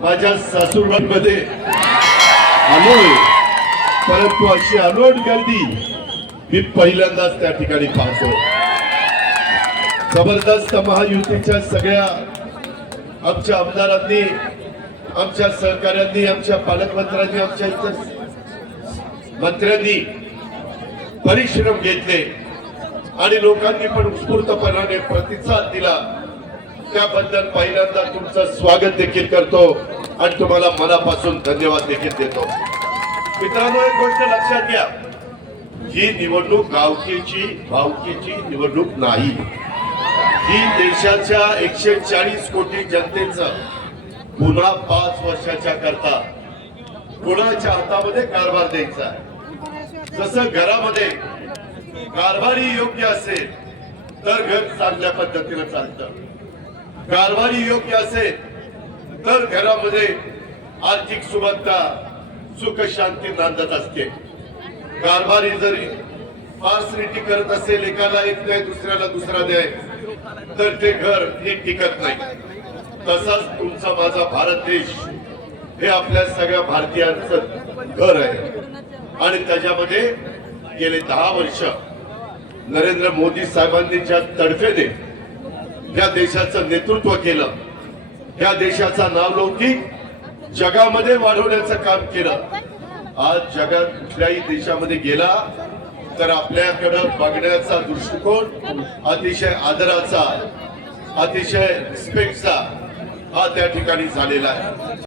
माझ्या सासूरवाडीमध्ये आलोय, परंतु अशी अलोट गर्दी मी पहिल्यांदाच त्या ठिकाणी पाहतो। जबरदस्त महायुतीच्या सगळ्या आमच्या आमदारांनी, आमच्या सहकाऱ्यांनी, आमच्या पालकमंत्र्यांनी, आमच्या इतर मंत्र्यांनी परिश्रम घेतले आणि लोकांनी पण उत्स्फूर्तपणाने प्रतिसाद दिला। त्याबद्दल पहिल्यांदा तुमचं स्वागत देखील करतो आणि तुम्हाला मनापासून धन्यवाद देखील देतो। मित्रांनो, एक गोष्ट लक्षात घ्या, ही निवडणूक गावकीची भावकीची निवडणूक नाही। ही देशाच्या 140 कोटी जनतेचं पुन्हा 5 वर्षाच्या करता कोणाच्या हातामध्ये कारभार द्यायचा आहे। जसं घरामध्ये कारभारी योग्य असेल तर घर चांगल्या पद्धतीने चालतं, कारभारी योग्य असेल तर घरामध्ये आर्थिक सुबत्ता सुख शांती नांदत असते। कारभारी जरी पार्सलिटी करत असेल, एकाला एक द्याय दुसऱ्याला दुसरा द्याय, तर ते घर नीट टिकत नाही। तसाच तुमचा माझा भारत देश हे आपल्या सगळ्या भारतीयांचं घर आहे आणि त्याच्यामध्ये गेले 10 वर्ष नरेंद्र मोदी साहेबांनी ज्या तडफेने या देशाचं नेतृत्व केलं, या देशाचा नावलौकिक जगामध्ये वाढवण्याचं काम केलं। आज जगात कुठल्याही देशामध्ये गेला तर आपल्याकडे बघण्याचा दृष्टिकोन अतिशय आदराचा, अतिशय रिस्पेक्टचा हा त्या ठिकाणी झालेला आहे।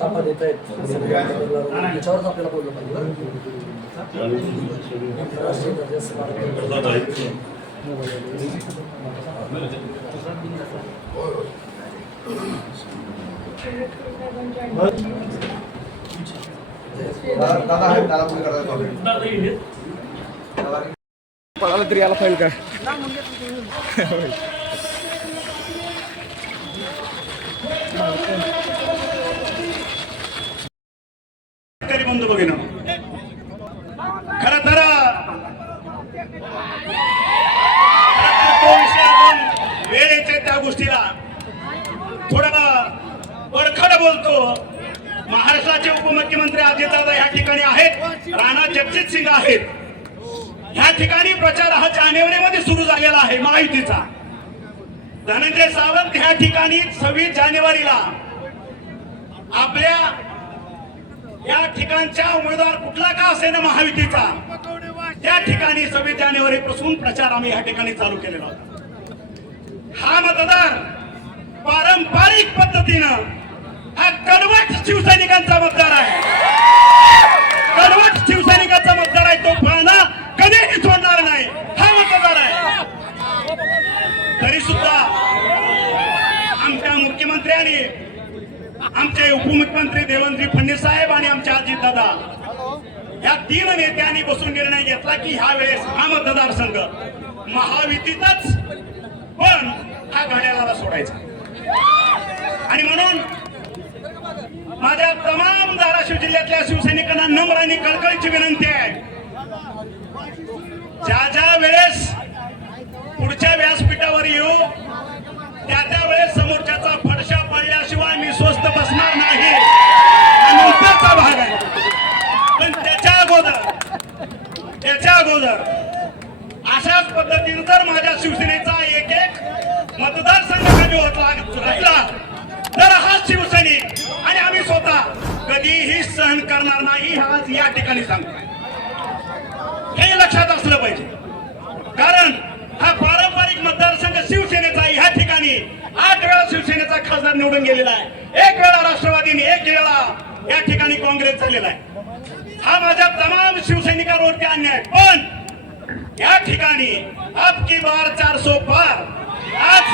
तापा देत आहेत त्याच्यावरच आपल्याला बोललं पाहिजे राष्ट्रीय पळाला तरी याला फाईल का बंधू बघिन खर तर तो विषय आपण वेळेच्या त्या गोष्टीला थोडा बडखड बोलतो. महाराष्ट्राचे उपमुख्यमंत्री अजितदादा या ठिकाणी आहेत, राणा जगजितसिंग आहेत. ह्या ठिकाणी प्रचार हा जानेवारीमध्ये सुरू झालेला आहे महायुतीचा. धनंजय सावंत ह्या ठिकाणी 26 जानेवारीला आपल्या या ठिकाणच्या उमेदवार कुठला का असेना महायुतीचा त्या ठिकाणी 26 जानेवारी पासून प्रचार आम्ही या ठिकाणी चालू केलेला होता. हा मतदार पारंपरिक पद्धतीनं हा कडवट शिवसैनिकांचा मतदार आहे. कडवट शिवसैनिकांचा मतदार आहे. तो पळणा कधीही सोडणार नाही हा मतदार आहे. तरी सुद्धा आमच्या मुख्यमंत्र्यांनी, आमचे उपमुख्यमंत्री देवेंद्र फडणवीस साहेब आणि आमचे अजितदादा या 3 नेत्यांनी बसून निर्णय घेतला की ह्या वेळेस हा मतदारसंघ महायुतीतच पण हा घड्याळाला सोडायचा. आणि म्हणून माझ्या तमाम धाराशिव जिल्ह्यातल्या शिवसैनिकांना नम्र आणि कळकळीची विनंती आहे, ज्या वेळेस पुढच्या व्यासपीठावर येऊ त्या वेळेस समोरच्याचा फडशा पडल्याशिवाय मी स्वस्थ बसणार नाही हा नंतरचा भाग आहे. पण त्याच्या अगोदर अशाच पद्धतीने जर माझ्या शिवसेनेचा एक मतदारसंघ कमी होत राहिला तर हा शिवसैनिक आणि आम्ही स्वतः कधीही सहन करणार नाही. आज या ठिकाणी सांगतो, हे लक्षात असलं पाहिजे. कारण हा पारंपरिक मतदारसंघ शिवसेनेचा ह्या ठिकाणी 8 वेळा शिवसेनेचा खासदार निवडून गेलेला आहे. 1 वेळा राष्ट्रवादीने, 1 वेळा या ठिकाणी काँग्रेस झालेला आहे. हा माझ्या तमाम शिवसैनिकांवरती अन्याय. पण या ठिकाणी अब की बार 400 पार आज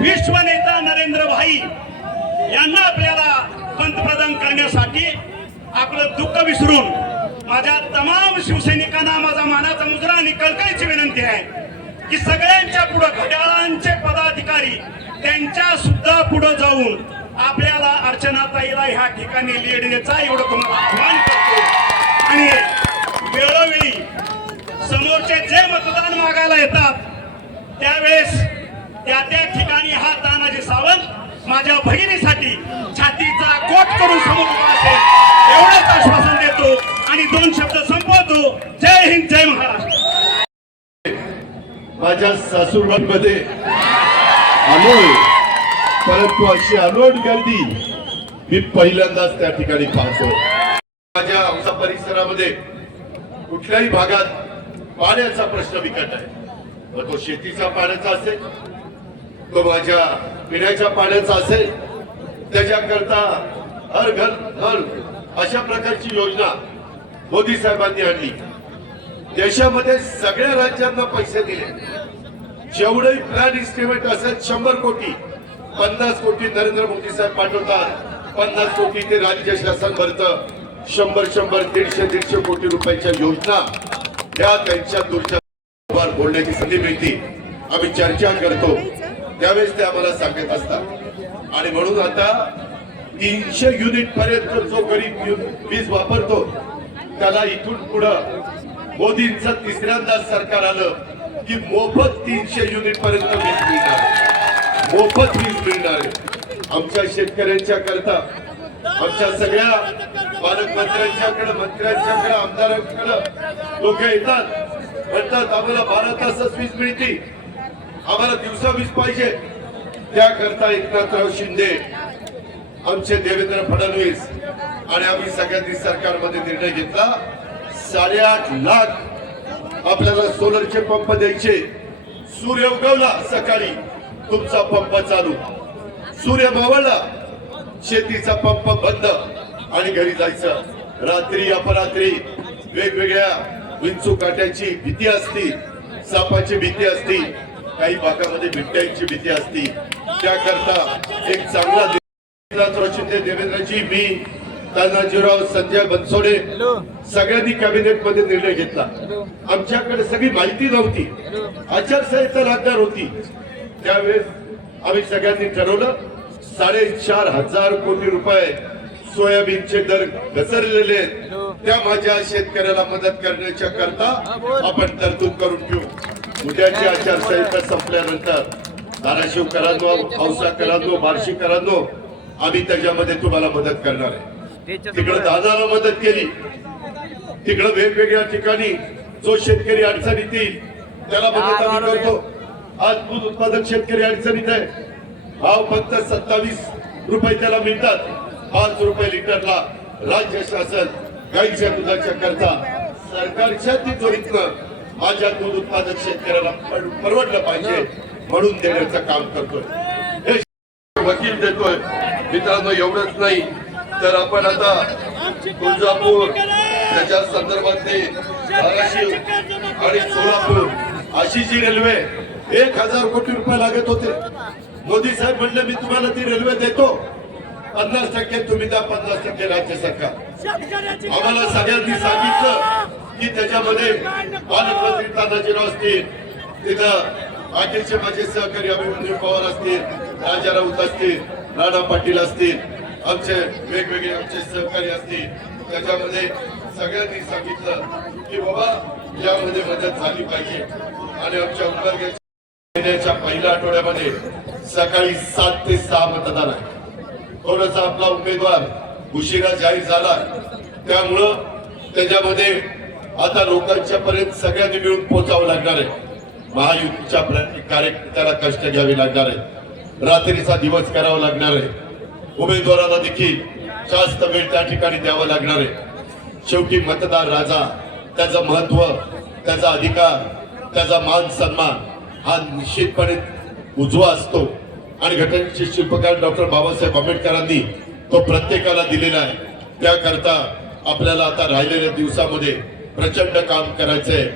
विश्वनेता नरेंद्र भाई यांना आपल्याला पंतप्रधान करण्यासाठी आपलं दुःख विसरून माझ्या तमाम शिवसैनिकांना माझा मानाचा मुजरा आणि कळकळीची विनंती आहे की सगळ्यांच्या पुढे घड्याळांचे पदाधिकारी त्यांच्या सुद्धा पुढे जाऊन आपल्याला अर्चनाताईला ह्या ठिकाणी लीड द्यायचा एवढं तुम्हाला आव्हान करतो. आणि वेळोवेळी समोरचे जे मतदान मागायला येतात त्यावेळेस त्या ठिकाणी हा तानाजी सावंत माझ्या बहिणीसाठी छातीचा कोट करून समोर उभा असेल एवढंच आश्वासन देतो आणि 2 शब्द संपवतो. जय हिंद, जय महाराष्ट्र. माझ्या सासूरवाडीमध्ये आलोय परंतु अशी अलोट गर्दी मी पहिल्यांदाच त्या ठिकाणी पाहतो. माझ्या आमच्या परिसरामध्ये कुठल्याही भागात पाण्याचा प्रश्न बिकट आहे. मग तो शेतीचा पाण्याचा असेल, तो माझ्या पिण्याच्या पाण्याचा असेल, त्याच्याकरता हर घर नळ अशा प्रकारची योजना मोदी साहेबांनी आणली. देशामध्ये सगळ्या राज्यांना पैसे दिले. जेवढे प्लॅन इस्टिमेट असेल 100 कोटी, 50 कोटी नरेंद्र मोदी साहेब पाठवतात, 50 कोटी ते राज्य शासन भरतं, 100 150 कोटी रुपयाच्या योजना या त्यांच्या दूरच्या बोलण्याची संधी मिळते. आम्ही चर्चा करतो त्यावेळेस ते आम्हाला सांगत असतात. आणि म्हणून आता 300 युनिट पर्यंत जो गरीब वीज वापरतो त्याला इथून पुढं मोदींचं तिसऱ्यांदा सरकार आलं की मोफत 300 युनिट पर्यंत वीज मिळणार, मोफत वीज मिळणार आहे. आमच्या शेतकऱ्यांच्या करता आमच्या सगळ्या पालकमंत्र्यांच्याकडे, मंत्र्यांच्याकडे, आमदारांकडे लोक येतात, म्हणतात आम्हाला 12 तासच वीज मिळते, आम्हाला दिवसा वीज पाहिजे. त्याकरता एकनाथराव शिंदे, आमचे देवेंद्र फडणवीस आणि आम्ही सगळ्यांनी सरकारमध्ये निर्णय घेतला 8.5 लाख आपल्याला सोलरचे पंप द्यायचे. सूर्य उगवला सकाळी तुमचा पंप चालू, सूर्य मावळला शेतीचा पंप बंद आणि घरी जायचं. रात्री अपरात्री वेगवेगळ्या विंचू काट्याची भीती असती, सापाची भीती असती, काही भागामध्ये बिबट्यांची भीती असती. त्याकरता एक चांगला शिंदे, देवेंद्रजी, मी, तानाजीराव, संजय बनसोडे सगळ्यांनी कॅबिनेट मध्ये निर्णय घेतला. आमच्याकडे सगळी माहिती नव्हती, आचारसंहिता लागणार होती. त्यावेळेस आम्ही सगळ्यांनी ठरवलं 4,500 कोटी रुपये सोयाबीनचे दर घसरलेले आहेत, त्या माझ्या शेतकऱ्याला मदत करण्याच्या करता आपण तरतूद करून घेऊ. उद्याची आचारसंहिता संपल्यानंतर धाराशिवकरांनो, औसाकरांनो, बार्शीकरांनो, आम्ही त्याच्यामध्ये तुम्हाला मदत करणार आहे. तिकडे दादाला मदत केली, तिकडे वेगवेगळ्या ठिकाणी जो शेतकरी अडचणीत येईल त्याला मदत आम्ही करतो. आज दूध उत्पादक शेतकरी अडचणीत आहे, भाव फक्त 27 रुपये त्याला मिळतात, 5 रुपये लिटरला राज्य शासन गाईच्या दुधाच्या करता सरकारच्या तिजोरीतनं माझ्या दूध उत्पादक शेतकऱ्याला परवडलं पाहिजे म्हणून देण्याचं काम करतोय. हे वकील देतोय. मित्रांनो, एवढंच नाही तर आपण आता तुळजापूर त्याच्या संदर्भातले धाराशिव आणि सोलापूर अशी जी रेल्वे 1,000 कोटी रुपये लागत होते, मोदी साहेब म्हणले मी तुम्हाला ती रेल्वे देतो, 50% तुम्ही द्या, 50% राज्य सरकार. आम्हाला सगळ्यांनी सांगितलं की त्याच्यामध्ये पालकमंत्री तानाजीराव असतील, तिथं बाकीचे माझे सहकारी अभिमन्यू पवार असतील, राजा राऊत असतील, राणा पाटील असतील, आमचे वेगवेगळे आमचे सहकारी असतील. त्याच्यामध्ये सगळ्यांनी सांगितलं की बाबा यामध्ये मदत झाली पाहिजे. आणि आमच्या उंबरग्याच्या पहिल्या आठवड्यामध्ये सकाळी 7 ते 6 मतदान आहे. थोडासा आपला उमेदवार उशिरा जाहीर झाला, त्यामुळं त्याच्यामध्ये आता लोकांच्या पर्यंत सगळ्यांनी मिळून पोहोचावं लागणार आहे. महायुतीच्या प्रत्येक कार्यकर्त्याला कष्ट घ्यावे लागणार आहे, रात्रीचा दिवस करावा लागणार आहे. उमेदवाराला देखील जास्त वेळ त्या ठिकाणी द्यावा लागणार आहे. शेवटी मतदार राजा, त्याचं महत्व, त्याचा अधिकार, त्याचा मान सन्मान हा निश्चितपणे उजवा असतो. आणि घटनेचे शिल्पकार डॉक्टर बाबासाहेब आंबेडकरांनी तो प्रत्येकाला दिलेला आहे. त्याकरता आपल्याला आता राहिलेल्या दिवसामध्ये प्रचंड काम करायचंय.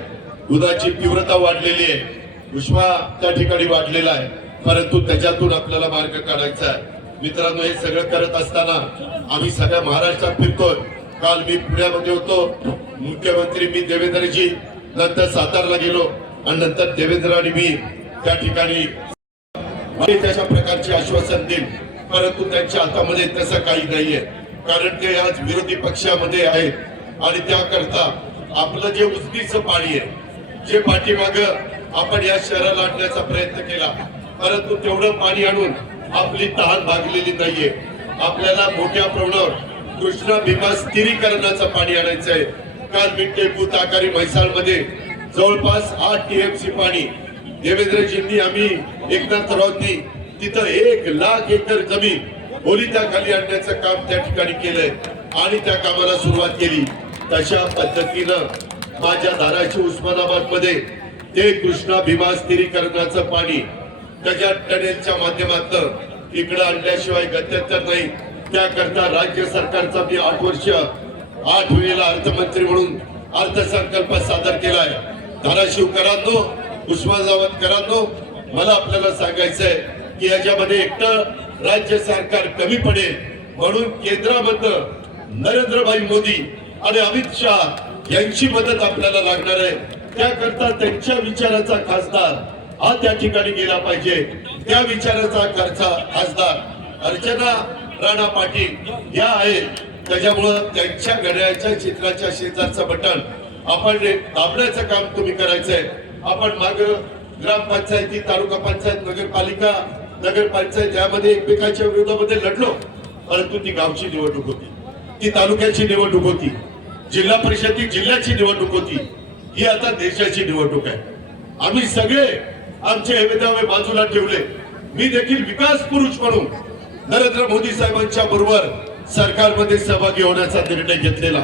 उन्हाची तीव्रता वाढलेली आहे, उष्मा त्या ठिकाणी वाढलेला आहे, परंतु त्याच्यातून आपल्याला मार्ग काढायचा आहे. मित्रांनो, हे सगळं करत असताना आम्ही सगळ्या महाराष्ट्रात फिरतोय. काल मी पुण्यामध्ये होतो, मुख्यमंत्री मी, देवेंद्रजी, नंतर सातारला गेलो आणि नंतर देवेंद्र आणि मी त्या ठिकाणी त्याच्या प्रकारचे आश्वासन देईल, परंतु त्यांच्या हातामध्ये तसं काही नाहीये, कारण ते आज विरोधी पक्षामध्ये आहेत. आणि त्याकरता आपलं जे उजनीचं पाणी आहे, जे पाठीमाग आपण या शहराला आणण्याचा प्रयत्न केला, परंतु तेवढं पाणी आणून आपली तहान भागलेली नाहीये. आपल्याला मोठ्या प्रमाणावर कृष्णा भीमा स्थिरीकरणाचं पाणी आणायचं आहे. काल मी टेपू, ताकारी, म्हैसाळमध्ये जवळपास 8 TMC पाणी देवेंद्रजींनी, आम्ही एकनाथरावांनी तिथं 1,00,000 एकर जमीन ओलिताखाली आणण्याचं काम त्या ठिकाणी केलंय आणि त्या कामाला सुरुवात केली. तशा पद्धतीनं माझ्या धाराशिव उस्मानाबाद मध्ये ते कृष्णा भीमा स्थिरीकरणाचं पाणी त्याच्या टनेलच्या माध्यमातून इकडं आणल्याशिवाय गत्यंतर नाही. त्याकरता राज्य सरकारचा मी 8 वर्ष 8 वेळेला अर्थमंत्री म्हणून अर्थसंकल्प सादर केलाय. धाराशिवकरांनो, उस्मानाबादकरांनो, मला आपल्याला सांगायचंय की याच्यामध्ये एकटं राज्य सरकार कमी पडेल म्हणून केंद्रामधनं नरेंद्रभाई मोदी आणि अमित शहा यांची मदत आपल्याला लागणार आहे. त्याकरता त्यांच्या विचाराचा खासदार हा त्या ठिकाणी गेला पाहिजे. त्या विचाराचा खासदार अर्चना राणा पाटील या आहेत. त्याच्यामुळं त्यांच्या घड्याळाच्या चित्राच्या शेजारचं बटन आपण दाबण्याचं काम तुम्ही करायचंय. आपण माग ग्रामपंचायती, तालुका पंचायत, नगरपालिका, नगरपंचायत यामध्ये एकमेकांच्या विरोधामध्ये लढलो, परंतु ती गावची निवडणूक होती, ती तालुक्याची निवडणूक होती, जिल्हा परिषद जिल्ह्याची निवडणूक होती. ही आता देशाची निवडणूक आहे. आम्ही सगळे आमचे हेवेदावे बाजूला ठेवले. मी देखील विकास पुरुष म्हणून नरेंद्र मोदी साहेबांच्या बरोबर सरकारमध्ये सहभागी होण्याचा निर्णय घेतलेला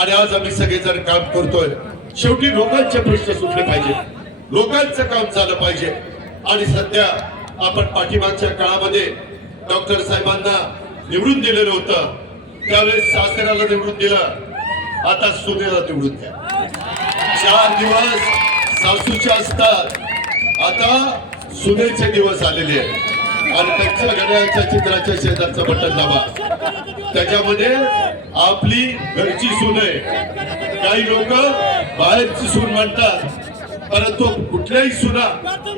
आणि आज आम्ही सगळेजण काम करतोय. शेवटी लोकांचे प्रश्न सुटले पाहिजे, लोकांचं काम झालं पाहिजे. आणि सध्या आपण पाठीमागच्या काळामध्ये डॉक्टर साहेबांना निवडून दिलेलं होतं, त्यावेळेस सासऱ्याला निवडून दिलं, आता सुनेला निवडून द्या. 4 दिवस सासूचे असतात, आता सुनेचे दिवस आलेले आहेत. आणि त्यांच्या घड्याळाच्या चित्राच्या शेजारचं बटन दाबा, त्याच्यामध्ये आपली घरची सून आहे. काही लोक बाहेरची सून म्हणतात, परंतु कुठल्याही सुना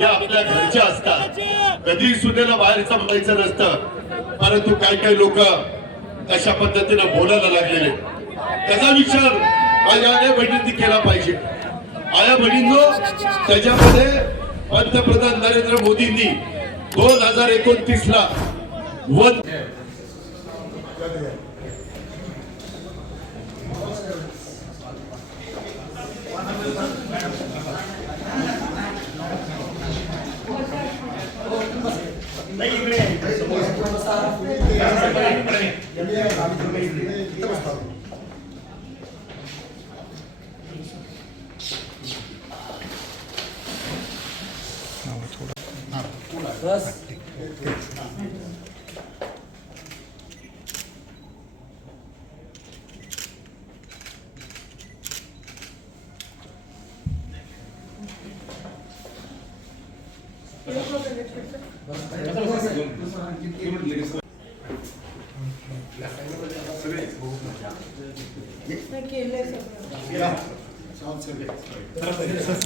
या आपल्या घरच्या असतात. कधी सुनेला बाहेरचं म्हणायचं नसतं, परंतु काही लोक अशा पद्धतीनं बोलायला लागलेले. त्याचा विचार माझ्या आया बहिणींनी केला पाहिजे. आया बहिणींनो, त्याच्यामध्ये पंतप्रधान नरेंद्र मोदींनी 2029 ला बस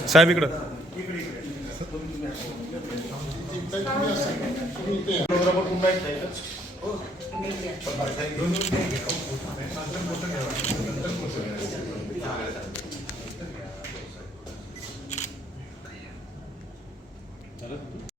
साहेब इकडं